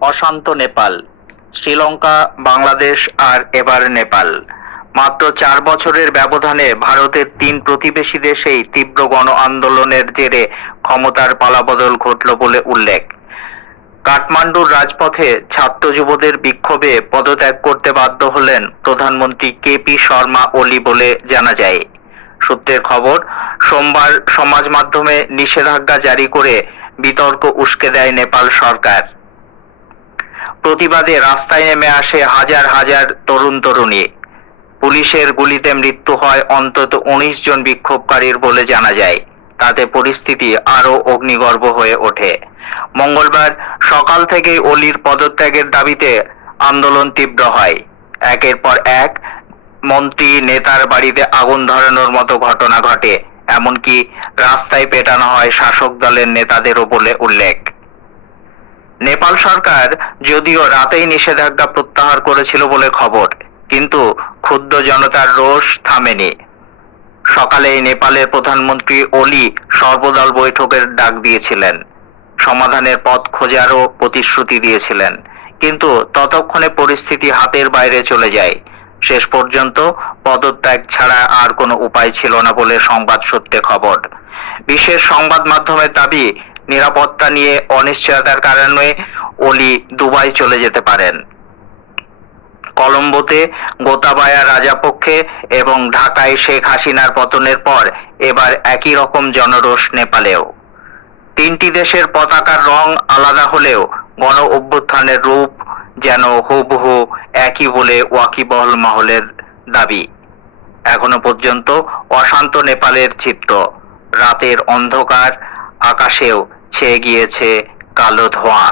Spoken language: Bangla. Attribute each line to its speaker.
Speaker 1: অশান্ত নেপাল, শ্রীলঙ্কা, বাংলাদেশ আর এবার নেপাল। মাত্র চার বছরের ব্যবধানে ভারতের তিন প্রতিবেশী দেশেই তীব্র গণ আন্দোলনের জেরে ক্ষমতার পালাবদল ঘটল বলে উল্লেখ। কাঠমান্ডুর রাজপথে ছাত্র যুবদের বিক্ষোভে পদত্যাগ করতে বাধ্য হলেন প্রধানমন্ত্রী কেপি শর্মা ওলি বলে জানা যায়। সূত্রের খবর, সোমবার সমাজ মাধ্যমে নিষেধাজ্ঞা জারি করে বিতর্ক উস্কে দেয় নেপাল সরকার। প্রতিবাদে রাস্তায় নেমে আসে হাজার হাজার তরুণ তরুণী। পুলিশের গুলিতে মৃত্যু হয় অন্তত উনিশ জন বিক্ষোভকারীর বলে জানা যায়। তাতে পরিস্থিতি আরও অগ্নিগর্ভ হয়ে ওঠে। মঙ্গলবার সকাল থেকেই অলির পদত্যাগের দাবিতে আন্দোলন তীব্র হয়। একের পর এক মন্ত্রী নেতার বাড়িতে আগুন ধরানোর মতো ঘটনা ঘটে, এমনকি রাস্তায় পেটানো হয় শাসক দলের নেতাদেরও বলে উল্লেখ। নেপাল সরকার যদিও রাতেই নিষেধাজ্ঞা প্রত্যাহার করেছিল বলে খবর, কিন্তু ক্ষুদ্র জনতার রোষ থামেনি। সকালে নেপালের প্রধানমন্ত্রী ওলি সর্বদল বৈঠকের ডাক দিয়েছিলেন। সমাধানের পথ খোঁজারও প্রতিশ্রুতি দিয়েছিলেন। কিন্তু ততক্ষণে পরিস্থিতি হাতের বাইরে চলে যায়। শেষ পর্যন্ত পদত্যাগ ছাড়া আর কোনো উপায় ছিল না বলে সংবাদ সূত্রে খবর। বিশ্বের সংবাদ মাধ্যমের দাবি নিরাপত্তা নিয়ে অনিশ্চয়তার কারণে ওলি দুবাই চলে যেতে পারেন। কলম্বোতে গোতাবায়া রাজাপক্ষে এবং ঢাকায় শেখ হাসিনার পতনের পর এবার একই রকম জনরোষ নেপালেও। তিনটি দেশের পতাকার রং আলাদা হলেও গণ অভ্যুত্থানের রূপ যেন হুবহু একই বলে ওয়াকিবহল মহলের দাবি। এখনও পর্যন্ত অশান্ত নেপালের চিত্র। রাতের অন্ধকার আকাশেও ছেয়ে গিয়েছে কালো ধোঁয়া।